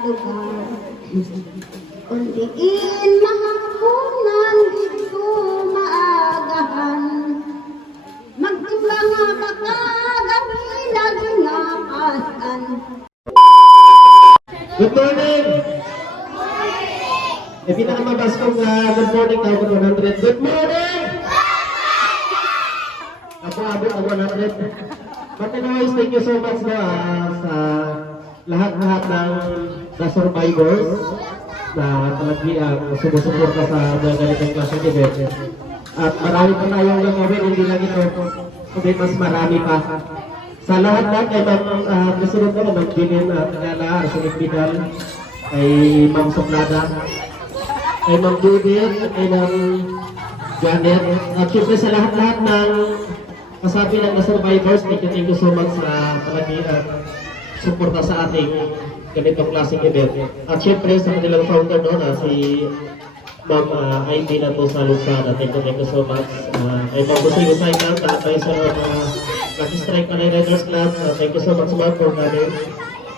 lugar. Kundiin mahapunan dito maagahan. Magtimbang nga makagawilag nga kasan. Good morning! E pinakamabas kong good morning tao ko 100. Good morning! Ako abot ang 100. But anyways, thank you so much sa lahat-lahat ng the survivors na talagang sumusuporta sa ganitong klaseng event. At marami pa tayong gagawin, hindi lang ito, kundi mas marami pa. Sa lahat-lahat kay Ma'am President ko, Ma'am Jillian Tagala, Arsenik Vidal, kay Ma'am Soplada, kay Ma'am Judith, kay Ma'am Janet, at syempre sa lahat-lahat ng kasabi ng survivors, thank you so much sa talagang suporta sa ating ganitong klaseng event. At syempre sa kanilang founder na si Ma'am Ivy na po sa Luzada, thank you so much. Kay Ma'am Busing Usayman, tatay sa Lucky Strike Manay Riders Club, thank you so much ma'am for coming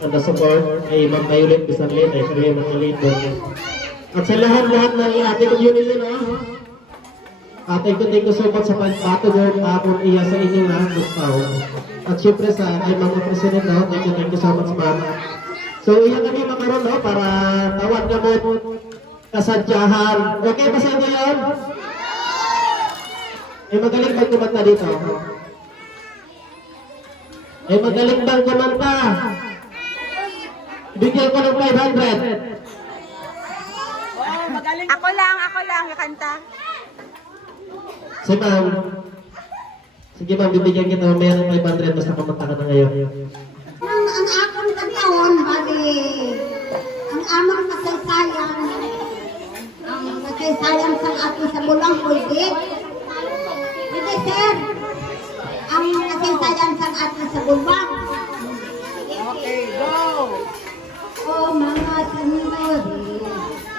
and the support. Kay Ma'am Violet Bisarlin, kay Korea Mangalito. At sa lahat-lahat ng ating community thank you so much sa pagpatuloy kung iya sa inyong gustaw. At syempre sa kay mga president thank you so much ma'am. So iya kami makaroon para tawad na mo kasadyahan. Okay ba sa inyo yun? Magaling bang kumanta dito? Magaling bang kumanta? Bigyan ko ng 500. Ako lang kakanta. Si ma'am. Sige ma'am, bibigyan kita mamaya ng 500 basta kumanta ka na ngayon. Ang akong kataon, bali, ang amang kasaysayan, ang kasaysayan sa ato sa bulang pwede. Pwede sir, ang kasaysayan sa ato sa bulang. Okay, go! O mga sandali,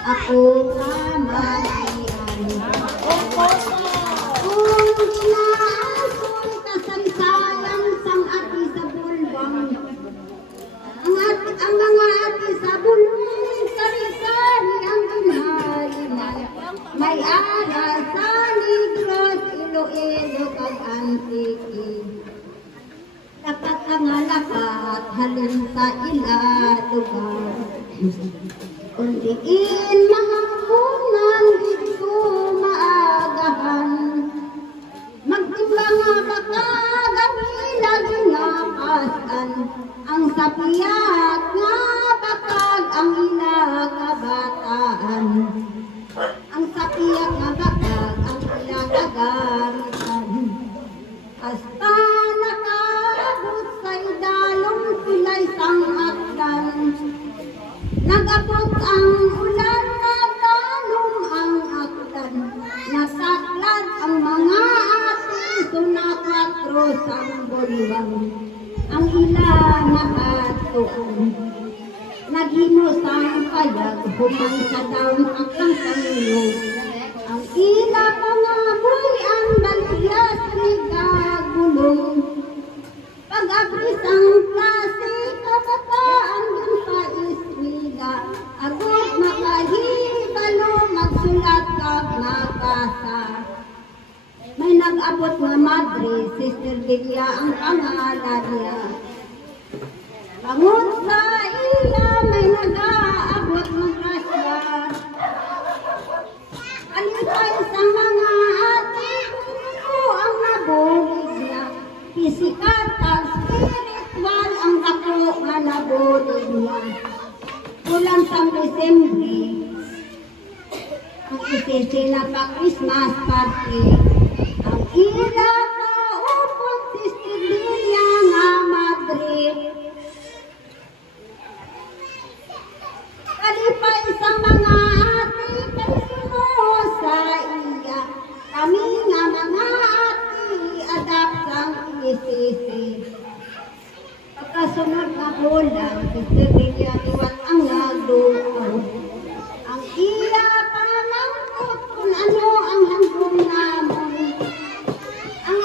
ako kamalian. Kung inaason kasaysayan sang ati sa bulwang, ang mga ati sa bulwang, sari-sari ang ginalinan. May aral sa Negros, Iloilo, kag Antiki. Lakat ang lakat, halin sa ilalugar. Kundiin mahapunan dito maagahan. Magtimbang nga makagawilag nga kasan. Ang sapiat nga bakag ang ilakabataan. Ang sapiat nga bakag ang ilakagamitan. Hasta nakaabot sa idalong sila'y sangatdan. Nag-abot ang ulan, natalong ang akdan. Nasaklad ang mga ating sunakatro sa bulwang. Ang ila nakatuon. Naghinos ang payag, humang sa daon aklang kanilog. Ang ila pangaboy, ang baligyas ni gagulong. Pag-abris ang klase, kabataan dun sa iswila. Agos makahibalo, magsulat kag nakasa. May nag-abot nga madre, Sister Delia ang pangalan niya. Bangon sa ila, may nag-aabot ng grasya. Alipay sa mga ate, ko ang nabulig niya. Pisikal at spiritual ang ako nga nabulig niya. Kulang sa Desembre, ang isisina pa Christmas party. Ang ila ka upon Sister Delia nga madre. Kalipay sa mga ate, kasino sa iya. Kami nga mga ate, adapt sang isisi. Pagkasunod na bulan, Sister Delia iwan ang nagduko. Ang iya panangkot kung ano ang handong namon. Ang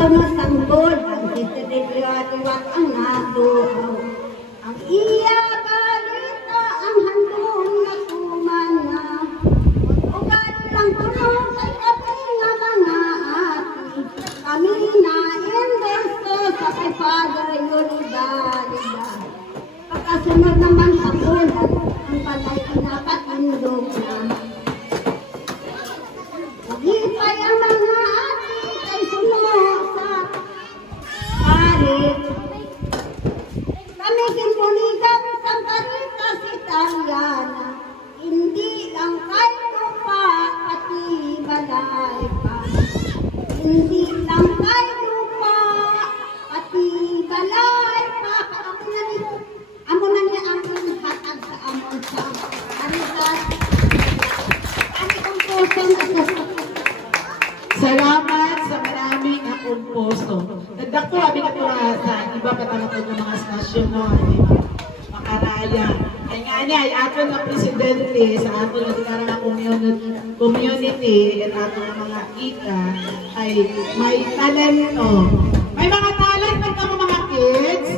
Pagkasunod ng gold, ang sitidiliwatiwat ang naduhaw. Ang iya balita, ang handong nasumana. Ugat lang puno sa kape nga mga ati. Kami na investo sa kay Father Yolida. Pagkasunod naman sa gold, ang palay pinapatindog na. Lipay ang mga ati kay sunod sa parit. Kami kinmunigan sa Caritas Italiana. Hindi lang kay lupa, pati balay pa. Hindi lang kay lupa, pati balay pa. Amo na niya ang hatag sa amon sa Caritas. Ani kong pusong Salamat sa maraming akong posto. Nagdako kami na sa iba patalakad ng mga stasyon no, di ba? Makaraya. Kaya nga niya, ay ato na presidente sa ato na dinara na community at ato na mga ika ay may talento. May mga talent ka mo mga kids?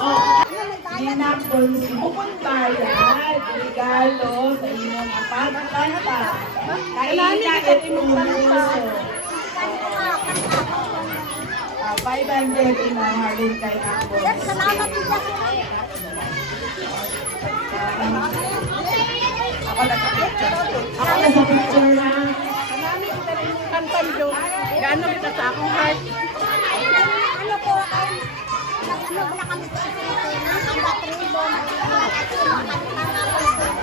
Oh, ginapon si Pupuntayan, regalo sa inyong pagkanta. Kaina at imuso. 500 inahalin kay ako. Salamat din sa Ako na sa picture na. Kantan jo. Gaano kita sa akong heart. ano po ay nag-vlog na kami sa Pilipinas. Ang battery bomb.